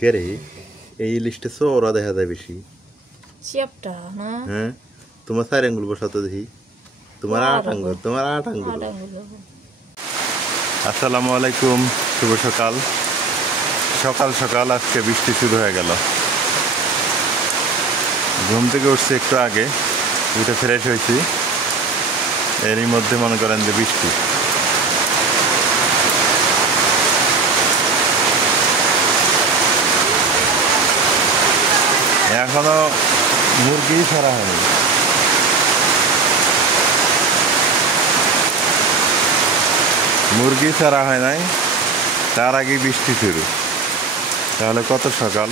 কে রে এই লিস্টে ওরা দেখা যায় বেশি চ্যাপটা না হ্যাঁ তোমার 4 আঙ্গুল বসাতে দেখি তোমার 8 আঙ্গুল আসসালামু আলাইকুম শুভ সকাল সকাল সকাল আজকে বৃষ্টি শুরু হয়ে গেল ঘুম থেকে উঠছি একটু আগে উঠে ফ্রেশ হয়েছি এরই মধ্যে মনে করেন যে বৃষ্টি এখনো মুরগি ছাড়া হয়নি মুরগি ছাড়া হয় নাই তার আগে বৃষ্টি শুরু তাহলে কত সকাল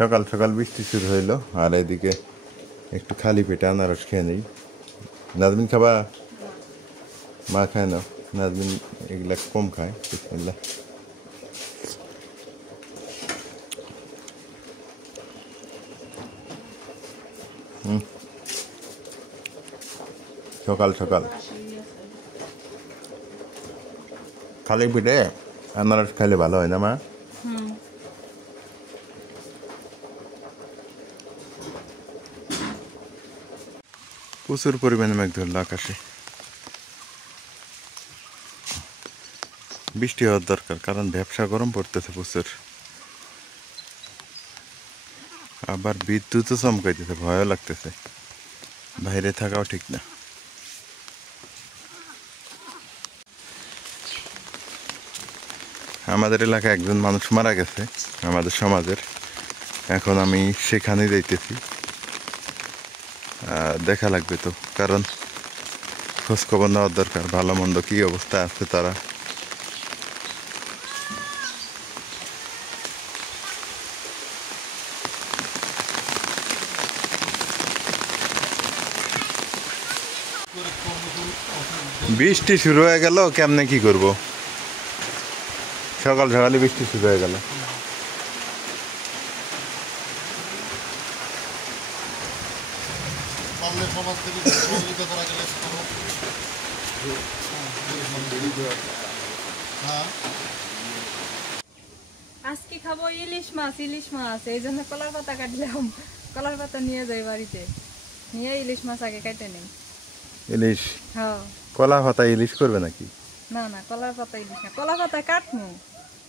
সকাল সকাল বৃষ্টি শুরু হইলো আর এদিকে একটু খালি পেটে আনারস খেয়ে নেই নাজমিন খাবা মা খায় না নাজমিন এগুলা কম খায় বিসমিল্লাহ সকাল সকাল খালি পেটে আনারস খাইলে ভালো হয় না মা প্রচুর পরিমাণে মেঘ ধরল আকাশে বৃষ্টি হওয়ার দরকার কারণ ব্যবসা গরম পড়তেছে প্রচুর আবার বিদ্যুৎও চমকাইতেছে ভয়ও লাগতেছে বাইরে থাকাও ঠিক না আমাদের এলাকায় একজন মানুষ মারা গেছে আমাদের সমাজের এখন আমি সেখানে যাইতেছি দেখা লাগবে তো কারণ খোঁজখবর নেওয়ার দরকার ভালো মন্দ কী অবস্থা আছে তারা বৃষ্টি শুরু হয়ে গেল কেমনে কি করব সকাল সকালে বৃষ্টি শুরু হয়ে গেল আজকে খাবো ইলিশ মাছ এই জন্য কলার পাতা কাটলাম কলার পাতা নিয়ে যাই বাড়িতে নিয়ে ইলিশ মাছ আগে কেটে নেই ইলিশ হ্যাঁ কলা পাতা ইলিশ করবে নাকি না না কলার পাতা ইলিশ না কলা পাতা কাটমু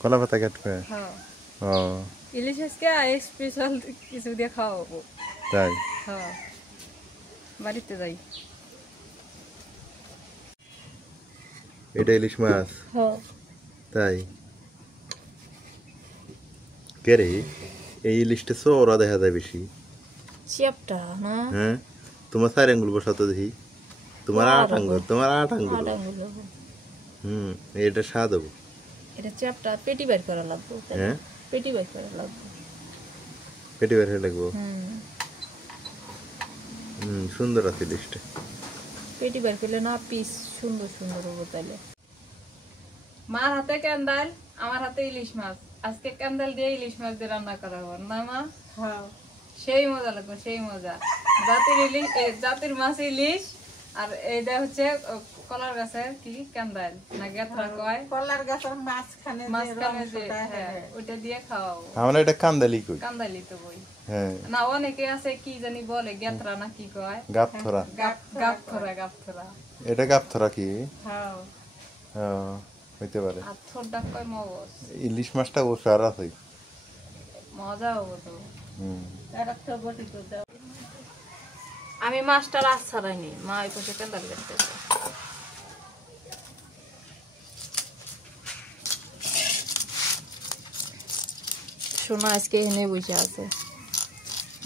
কলা পাতা কাটবে হ্যাঁ ও ইলিশ আজকে স্পেশাল কিছু দিয়ে খাওয়াবো তাই হ্যাঁ বাড়িতে যাই এটা ইলিশ মাছ হ্যাঁ তাই কে রে এই ইলিশটা ওরা দেখা যায় বেশি চ্যাপটা না হ্যাঁ তোমার 4 আঙ্গুল বসাতে দেখি তোমার 8 আঙ্গুল এটা স্বাদ হবো এটা চ্যাপটা পেটি বের করা লাগবে হ্যাঁ পেটি বের করা লাগবে পেটি বের হয়ে লাগবো সুন্দর আছে ইলিশটা পেটি বের করলে না পিস সুন্দর সুন্দর হবো তাহলে মার হাতে ক্যান্ডাল আমার হাতে ইলিশ মাছ আজকে ক্যান্ডাল দিয়ে ইলিশ মাছ দিয়ে রান্না করা হবে না মা হ্যাঁ সেই মজা লাগবে সেই মজা জাতির মাছ ইলিশ আর এইটা হচ্ছে কলার গাছের কি ক্যান্ডাল না গেথা কয় কলার গাছের মাঝখানে ওটা দিয়ে খাওয়াবো আমরা এটা কান্দালি কই কান্দালি তো বই হ্যাঁ না অনেকে আছে কি জানি বলে গেথরা না কি কয় গাপথরা গাপথরা এটা গাপথরা কি হ্যাঁ হ্যাঁ হইতে পারে আর ছোটটা কয় মগজ ইলিশ মাছটা ও সার আছে মজা হবে তো একটা বটি তো দাও আমি মাছটা রাত ছাড়াইনি মা ওই পাশে ক্যান্ডাল কাটতেছে সোনা আজকে এনে বসে আছে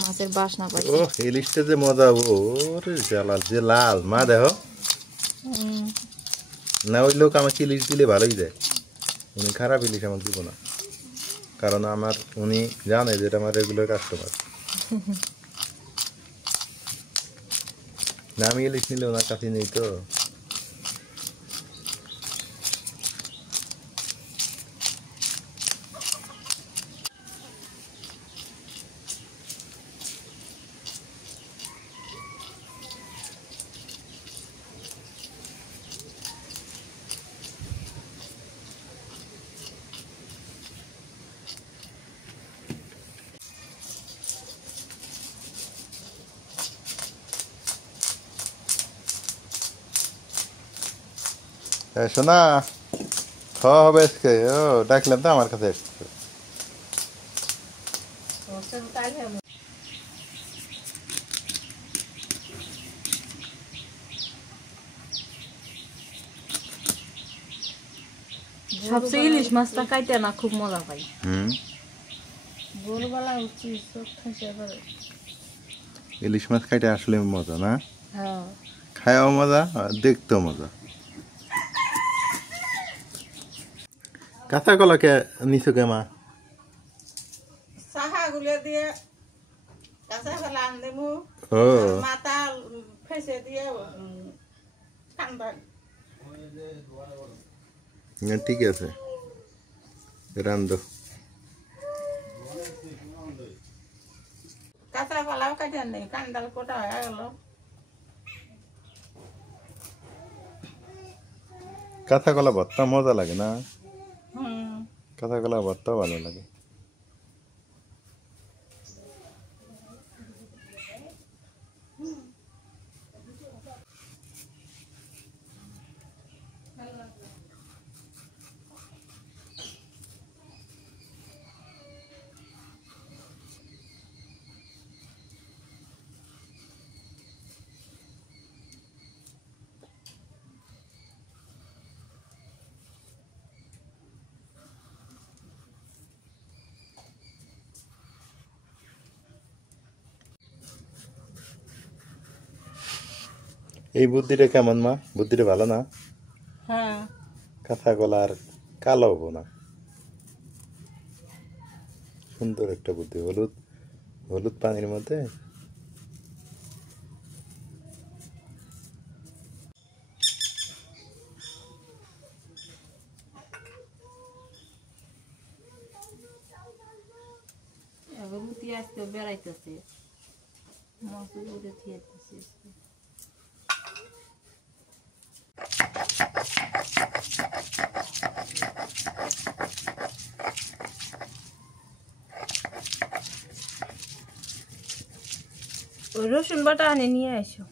মাছের বাসনা পাই ও ইলিশটা যে মজা ওরে জালাল যে লাল মা দেখো না ওই লোক আমাকে ইলিশ দিলে ভালোই দেয় উনি খারাপ ইলিশ আমাকে দিব না কারণ আমার উনি জানে যে এটা আমার রেগুলার কাস্টমার না আমি ইলিশ নিলে ওনার কাছে নেই তো। শোনা খাওয়া হবে আজকে। ও ডাকলাম তো আমার কাছে এসছে। ওসব কাল হবে সবচেয়ে ইলিশ মাছটা কাইতে না খুব মজা পাই। ভোরবেলা উঠছি চোখ খসে পড়ে। ইলিশ মাছ খাইতে আসলে মজা না? হ্যাঁ খাওয়াও মজা আর দেখতেও মজা। কাঁচা কলা কে নিছো কে মা? সাহা গুলে দিয়ে কাঁচা ফেলা আন দেবো ও মাথা ফেসে দিয়ে ঠান্ডা না, ঠিক আছে রান্ধো। কাঁচা ফেলাও কাটিয়ে নেই কান্দাল কোটা হয়ে গেল। কাঁচা কলা ভর্তা মজা লাগে না? হুম কাঁচা কলা ভর্তাও ভালো লাগে। এই বুদ্ধিটা কেমন মা? বুদ্ধিটা ভালো না? হ্যাঁ কাঁচা কলা আর কালো হবো না। সুন্দর একটা বুদ্ধি। হলুদ হলুদ পানির মধ্যে রুটি আজকে বেড়াইতেছে মসুর উঠে থিয়েছে। ওই রসুন বাটা আনে নিয়ে আসো।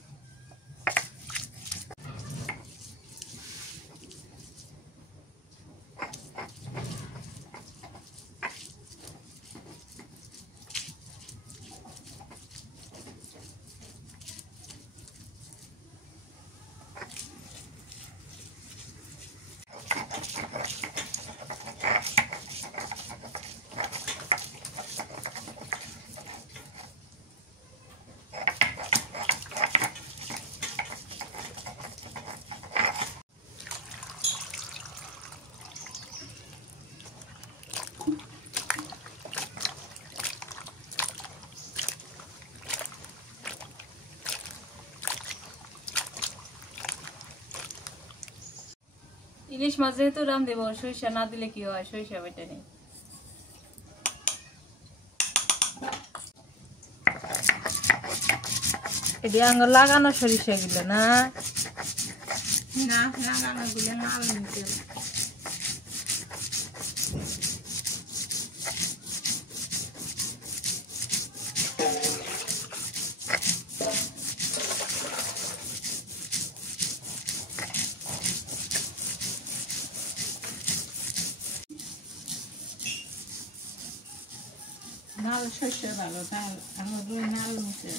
ইলিশ মাছ যেহেতু রাম দেব সরিষা না দিলে কি হয়, সরিষা বেটে নেই। এটি আঙুল লাগানো সরিষা গুলো না না লাগানো গুলে নাল নিতে নাল শস্য ভালো নাল আমার দুই নাল নিতে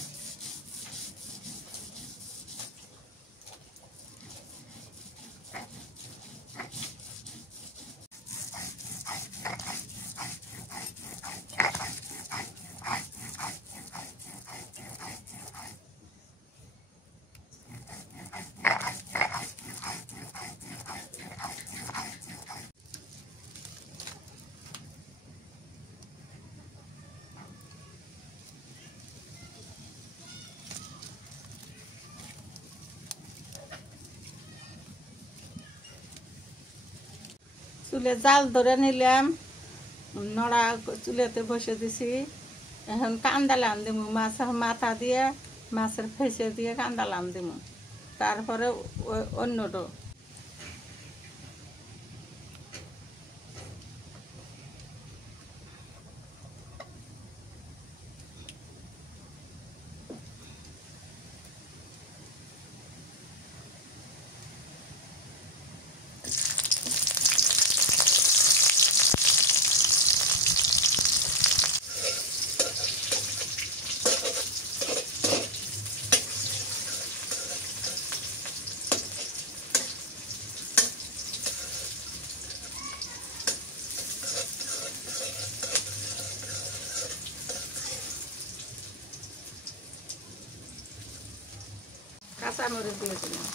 চুলে জাল ধরে নিলাম, নড়া চুলেতে বসে দিছি। এখন কান্দালাম দিমু, মাছের মাথা দিয়ে মাছের ফেসে দিয়ে কান্দালাম দিমু। তারপরে অন্যটো কাঁচামরিচ দিয়ে দিলাম।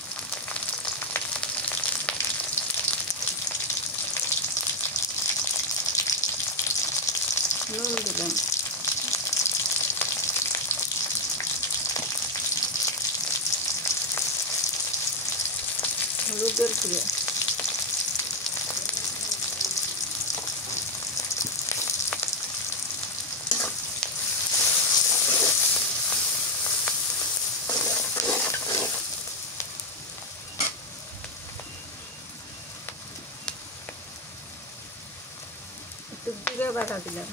নুন দিলাম। হলুদের গুঁড়ো। একটু জিরে বাটা দিলাম,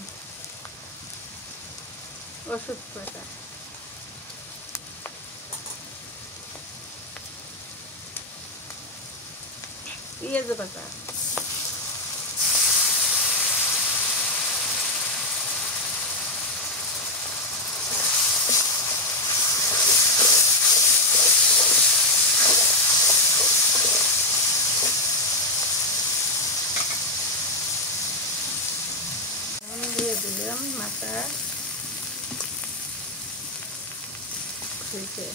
ওষুধ বাটা, পেঁয়াজ বাটা, দিয়ে দিলাম মাথা খুঁজে।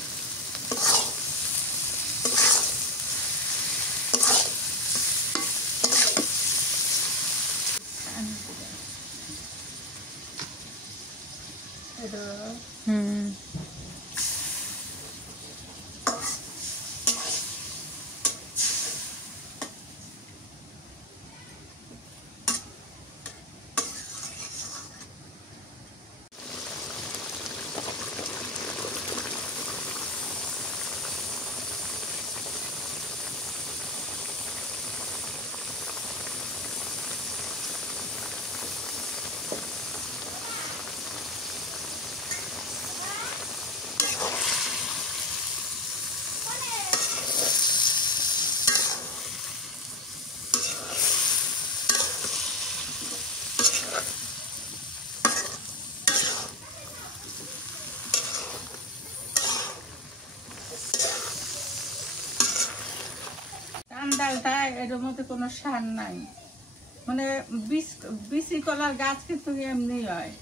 ডালটা এর মধ্যে কোনো সার নাই, মানে বিচি কলার গাছ কিন্তু এমনি হয়,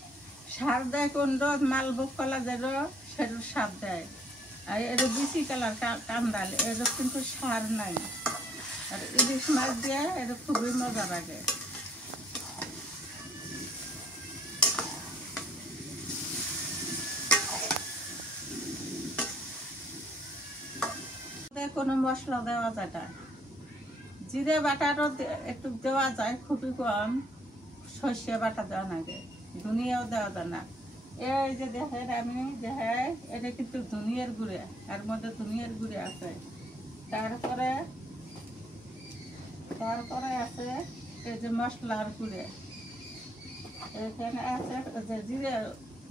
সার দেয় কোন মালভোগ কলা যেন সেটার সার দেয়। আর এর বিচি কলার কান্দাল এর কিন্তু সার নাই। আর ইলিশ মাছ দিয়ে এর খুবই মজা লাগে। কোনো মশলা দেওয়া যায় না, জিরে বাটারও একটু দেওয়া যায়, খুবই কম। সর্ষে বাটা দেওয়া লাগে, ধনিয়াও দেওয়া যায় না। এই যে দেখেন আমি দেখাই, এটা কিন্তু ধনিয়ার গুঁড়ে, এর মধ্যে ধনিয়ার গুঁড়ে আছে। তারপরে আছে এই যে মশলার গুঁড়ে, এখানে আছে যে জিরে,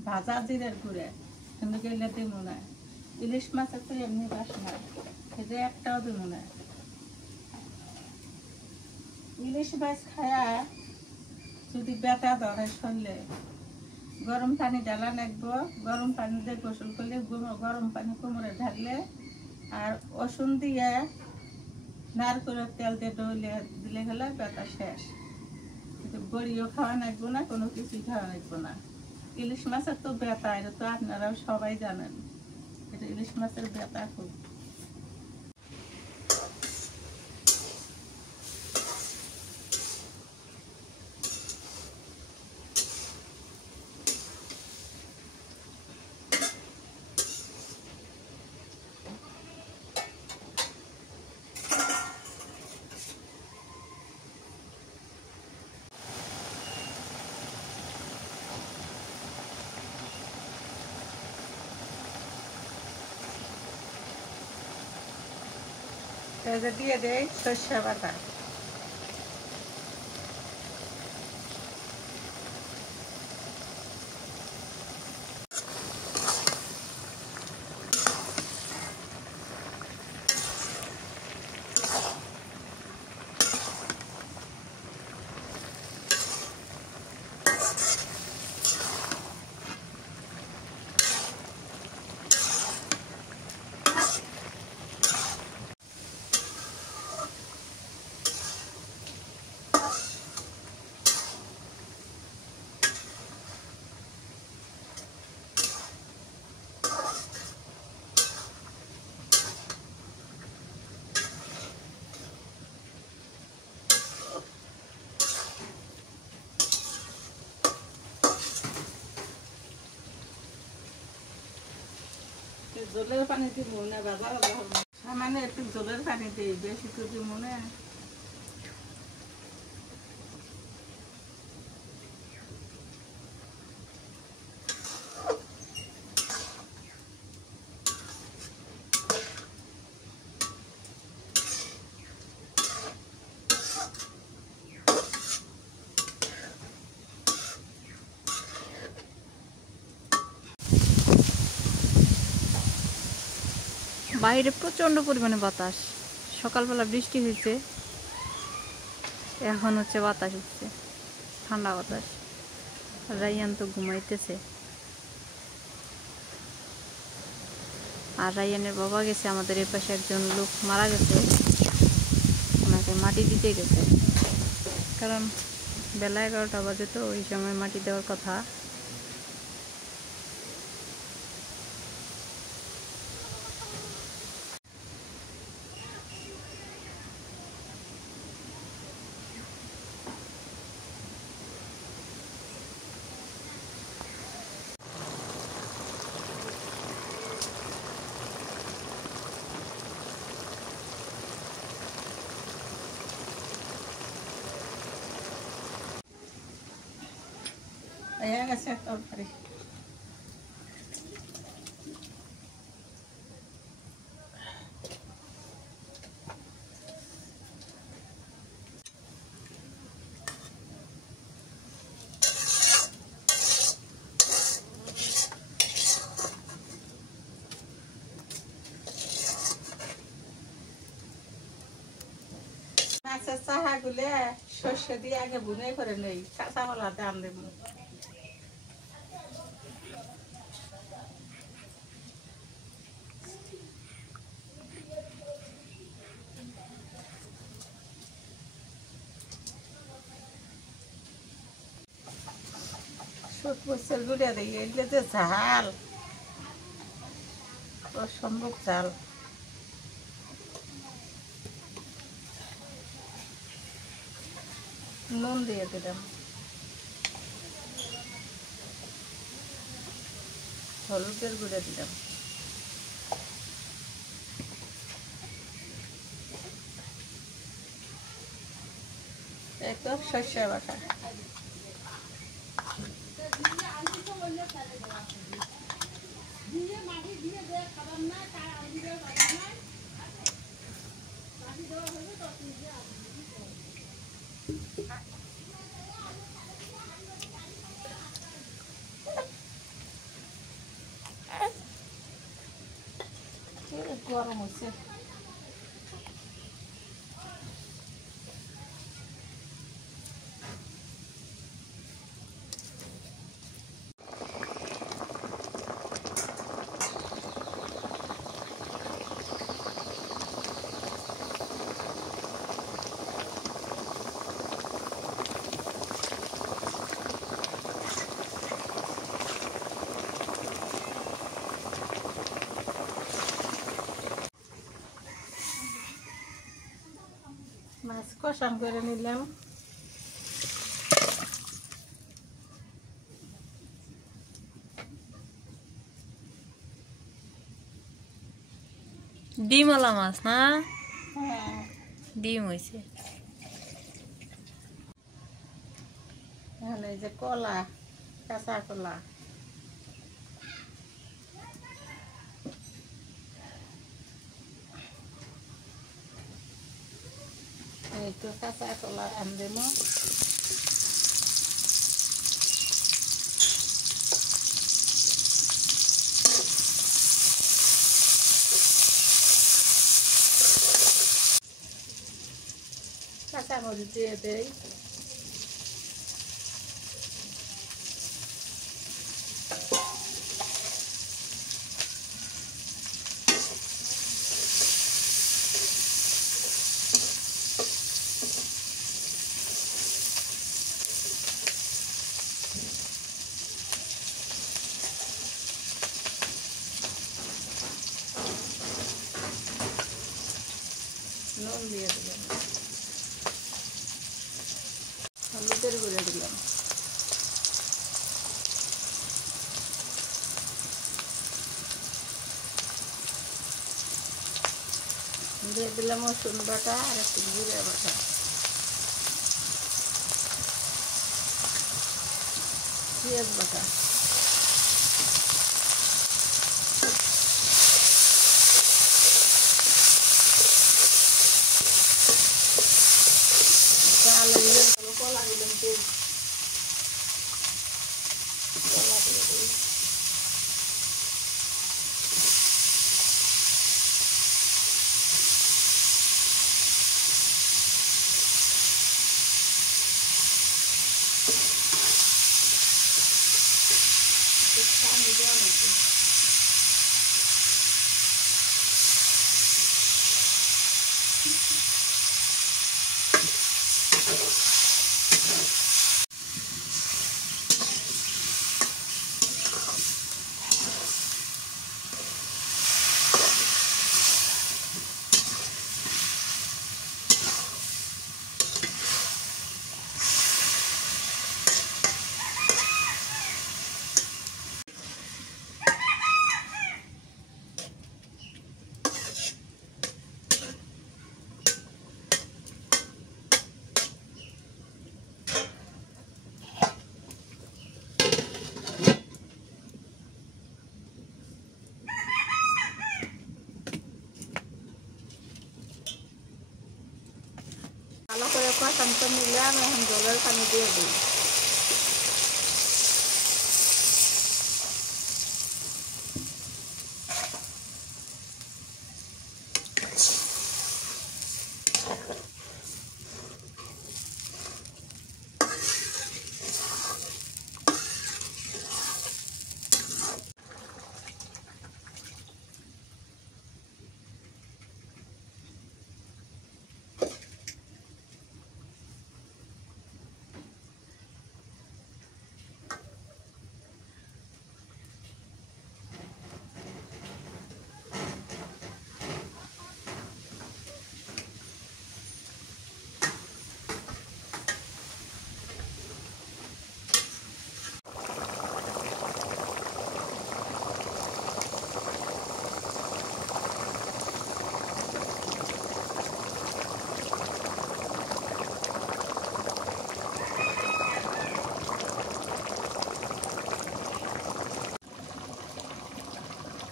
ভাজা জিরের গুঁড়ে, কিন্তু গেলে দিব না। ইলিশ মাছের তো এমনি বাসনা, এটা একটাও দিব না। ইলিশ মাছ খায়া যদি ব্যথা ধরে শরীরে, গরম পানি ঢালা লাগবো, গরম পানি দিয়ে গোসল করলে, গরম পানি কোমরে ঢাকলে, আর ওষুধ দিয়ে নারকেলের তেল দিয়ে ডলে দিলে গেলে ব্যথা শেষ। কিন্তু বড়িও খাওয়া লাগবো না, কোনো কিছুই খাওয়া লাগবো না। ইলিশ মাছের তো ব্যথা, এটা তো আপনারাও সবাই জানেন, এটা ইলিশ মাছের ব্যথা খুব। এই যে দিয়ে দেই সর্ষে বাটা। জলের পানি দিব না, বাজা বাজা হবে। সামান্য একটু জলের পানি দিই, বেশি তো দিব না। বাইরে প্রচন্ড পরিমাণে বাতাস, সকালবেলা বৃষ্টি হয়েছে, এখন হচ্ছে বাতাস হচ্ছে, ঠান্ডা বাতাস। রাইয়ান তো ঘুমাইতেছে, আর রাইয়ানের বাবা গেছে, আমাদের এই পাশে একজন লোক মারা গেছে, ওনাকে মাটি দিতে গেছে, কারণ বেলা 11টা বাজে, তো ওই সময় মাটি দেওয়ার কথা। হয়ে গেছে তরকারি। মাছের চাহা গুলে সর্ষে দিয়ে আগে ভুনে করে নেই, কাঁচা কলা দাম দেব। শুট মরিচের গুঁড়া দিই, এগুলো যে ঝাল, অসম্ভব ঝাল। নুন দিয়ে দিলাম, হলুদের গুঁড়া দিলাম, একদম সর্ষে বাটা। গরম হচ্ছে। মাছ কষান করে নিলাম। ডিমওয়ালা মাছ না? হ্যাঁ, ডিম হয়েছে। এখানে এই যে কলা, কাঁচা কলা, একটু কাঁচা কলা আনদেমো। কাঁচা মরিচ দিয়ে দেই। নুন দিয়ে দিলাম, হলুদের গুঁড়ো দিলাম, দিয়ে দিলাম রসুন বাটা আর একটু জিরে বাটা, পেঁয়াজ বাটা, কলা দিলাম, কলা দিয়ে দিই, পানি দেওয়া নাকি ভালো করে কষানো মিলে আমি এখন জলের পানি দিয়ে দিই।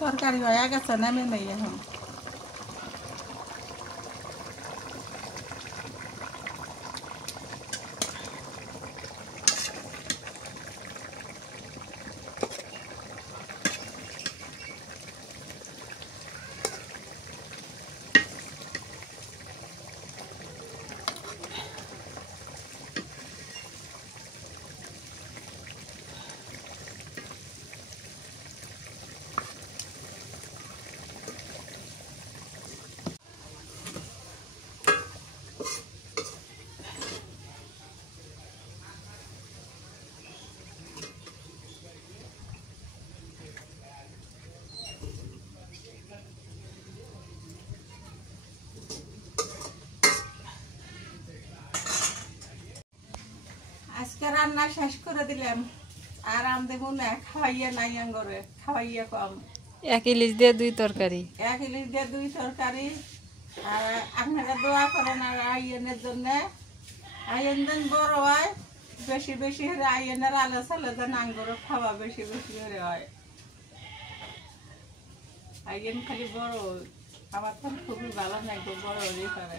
তরকারি হয়ে গেছে, নামে নেই এখন। আজকে রান্না শেষ করে দিলাম, আর দেবো না, খাওয়াইয়া নাই আঙ্গরে, খাওয়াইয়া কম। 1 ইলিশ দিয়ে 2 তরকারি, 1 ইলিশ দিয়ে 2 তরকারি। আর আপনারা দোয়া করেন আর আইনের জন্য, আইন যেন বড় হয়, বেশি বেশি করে আইনের আলো চালে যেন আঙ্গরে খাওয়া বেশি বেশি করে হয়। আইন খালি বড়, আমার তো খুবই ভালো লাগবে বড় হলেই পারে।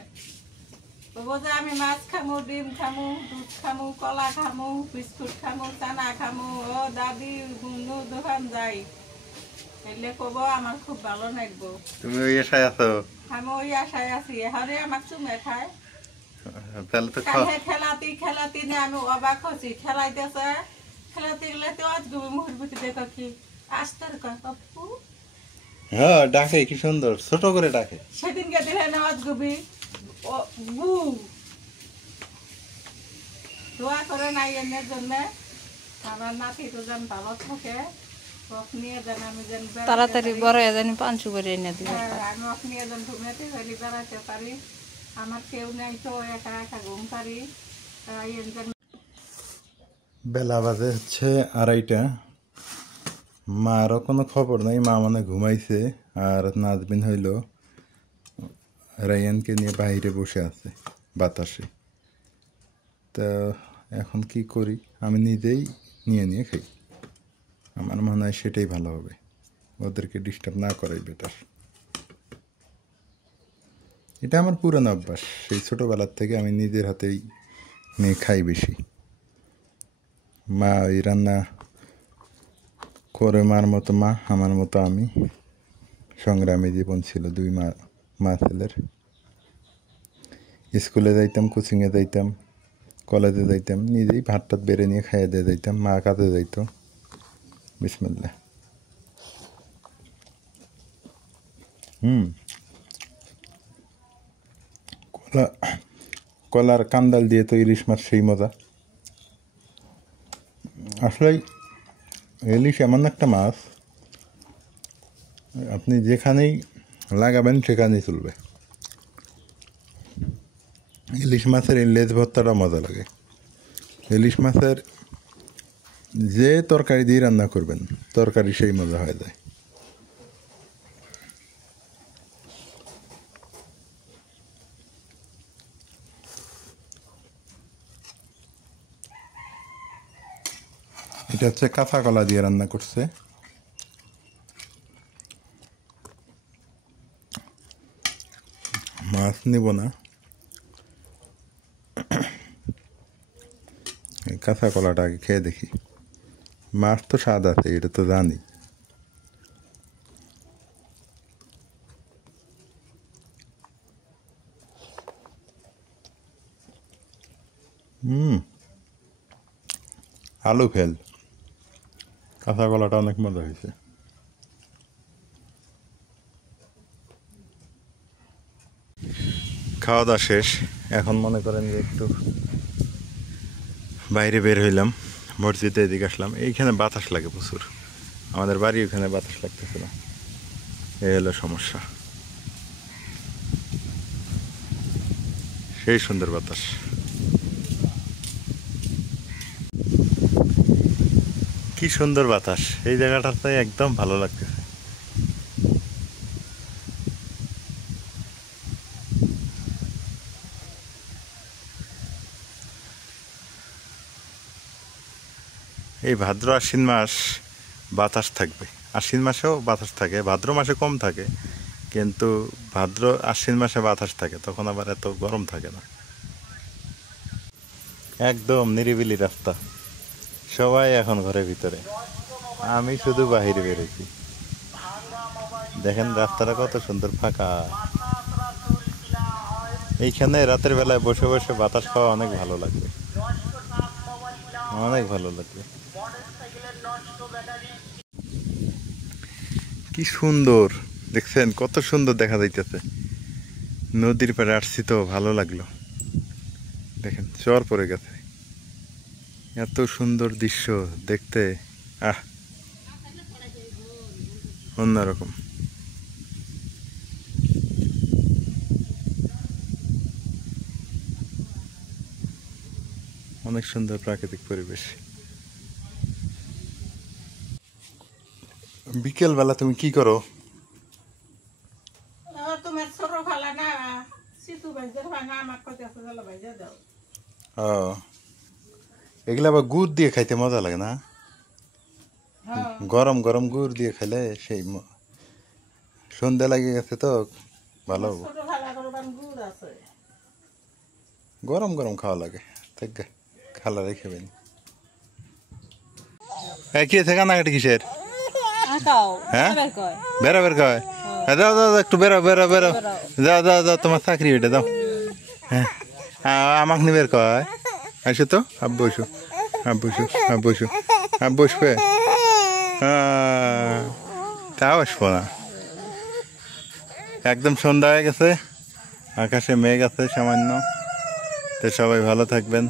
বলবো যে আমি মাছ খামু, ডিম খামু, দুধ খামু, কলা খামু, বিস্কুট খামু, চানা খামু, ও দাদি দোকান যাই, এলে কব আমার খুব ভালো লাগবো। তুমি ওই আশায় আছো? আমি ওই আশায় আছি, এহারে আমার চুমে খায়। তাহলে তো কাহে খেলাতি নিয়ে আমি অবাক হচ্ছি, খেলাইতেছে খেলাতে গেলে তো আজ গুবি মুহুর বুটি দেখো কি আস্তর কাপু। হ্যাঁ, ডাকে কি সুন্দর, ছোট করে ডাকে। সেদিনকে দিলে না আজ গুবি ও বু দোয়া করে নাই এর জন্য আমার নাতি তো যেন ভালো থাকে, ওক নিয়ে যেন আমি যেন তাড়াতাড়ি বড় হয়ে জানি পাঁচশো করে এনে দিবে। আমি ওক নিয়ে যেন ঘুমাতে পারি, বেড়াতে পারি, আমার কেউ নাই তো একা একা ঘুম পারি। বেলা বাজে হচ্ছে 2:30। মারও কোনো খবর নাই, মা মানে ঘুমাইছে। আর নাজবিন হইল রায়ানকে নিয়ে বাইরে বসে আছে বাতাসে। তো এখন কি করি, আমি নিজেই নিয়ে খাই। আমার মনে হয় সেটাই ভালো হবে, ওদেরকে ডিস্টার্ব না করাই বেটার। এটা আমার পুরানো অভ্যাস, সেই ছোটোবেলার থেকে আমি নিজের হাতেই নিয়ে খাই বেশি। মা ওই রান্না করে, মার মতো মা, আমার মতো আমি। সংগ্রামী জীবন ছিল দুই মা ছেলের। স্কুলে যাইতাম, কোচিংয়ে যাইতাম, কলেজে যাইতাম, নিজেই ভাত টাত বেড়ে নিয়ে খাইয়ে দিয়ে যাইতাম। মা কাজে যাইতো। বিসমিল্লাহ। কলার কান্দাল দিয়ে তো ইলিশ মাছ সেই মজা। আসলে ইলিশ এমন একটা মাছ, আপনি যেখানেই লাগাবেন সেখানেই চলবে। ইলিশ মাছের এই লেজ ভর্তাটা মজা লাগে। ইলিশ মাছের যে তরকারি দিয়ে রান্না করবেন, তরকারি সেই মজা হয়ে যায়। এটা হচ্ছে কাঁচা কলা দিয়ে রান্না করছে। মাছ নিব না, কাঁচা কলাটা আগে খেয়ে দেখি। মাছ তো স্বাদ আছে, এটা তো জানি। আলু ফেল, কাঁচা কলাটা অনেক মজা হয়েছে। খাওয়া দাওয়া শেষ, এখন মনে করেন যে একটু বাইরে বের হইলাম, মসজিদে এদিকে আসলাম। এইখানে বাতাস লাগে প্রচুর, আমাদের বাড়ি ওখানে বাতাস লাগতেছে না, এই হলো সমস্যা। সেই সুন্দর বাতাস। কি সুন্দর বাতাস, এই জায়গাটাতে একদম ভালো লাগতেছে। এই ভাদ্র আশ্বিন মাস বাতাস থাকবে। আশ্বিন মাসেও বাতাস থাকে, ভাদ্র মাসে কম থাকে, কিন্তু ভাদ্র আশ্বিন মাসে বাতাস থাকে, তখন আবার এত গরম থাকে না। একদম নিরিবিলি রাস্তা, সবাই এখন ঘরের ভিতরে, আমি শুধু বাহিরে বেরোছি। দেখেন রাস্তাটা কত সুন্দর ফাঁকা। এইখানে রাতের বেলায় বসে বসে বাতাস খাওয়া অনেক ভালো লাগবে, অনেক ভালো লাগবে। কি সুন্দর দেখছেন, কত সুন্দর দেখা যাইতেছে। নদীর পাড়ে আসছি তো ভালো লাগলো। দেখেন চর পড়ে গেছে, এত সুন্দর দৃশ্য দেখতে, অন্যরকম। অনেক সুন্দর প্রাকৃতিক পরিবেশ। বিকেল বেলা তুমি কি করো? তোমার ছোট খালা না সিতু ভাইজার ভাঙা আমার কথা ভাইজা দাও। ও, এগুলা আবার গুড় দিয়ে খাইতে মজা লাগে না? গরম গরম গুড় দিয়ে খাইলে সেই সন্ধ্যা লাগে গেছে তো ভালো। ছোট খালা গুড় আছে। গরম গরম খাওয়া লাগে থেকে খালা রেখে বেনি কি আছে কান্নাকাটি কিসের হ্যাঁ বেরো বের কয় যাও যাও একটু বেরো বেরো বেরো যাও যাও যাও তোমার চাকরি ওইটা দাও হ্যাঁ আমাকে নিয়ে বের কয় আসো তো আব্বু বসো আব্বু বসো আব্বু বসো আব্বু বসবে তাও আসবো না একদম সন্ধ্যা হয়ে গেছে আকাশে মেঘ আছে সামান্য তো সবাই ভালো থাকবেন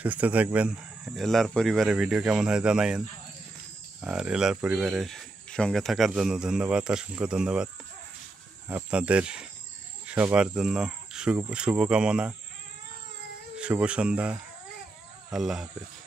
সুস্থ থাকবেন এলার পরিবারের ভিডিও কেমন হয় জানাইন আর এলার পরিবারের সঙ্গে থাকার জন্য ধন্যবাদ অসংখ্য ধন্যবাদ আপনাদের সবার জন্য শুভকামনা শুভ সন্ধ্যা আল্লাহ হাফেজ।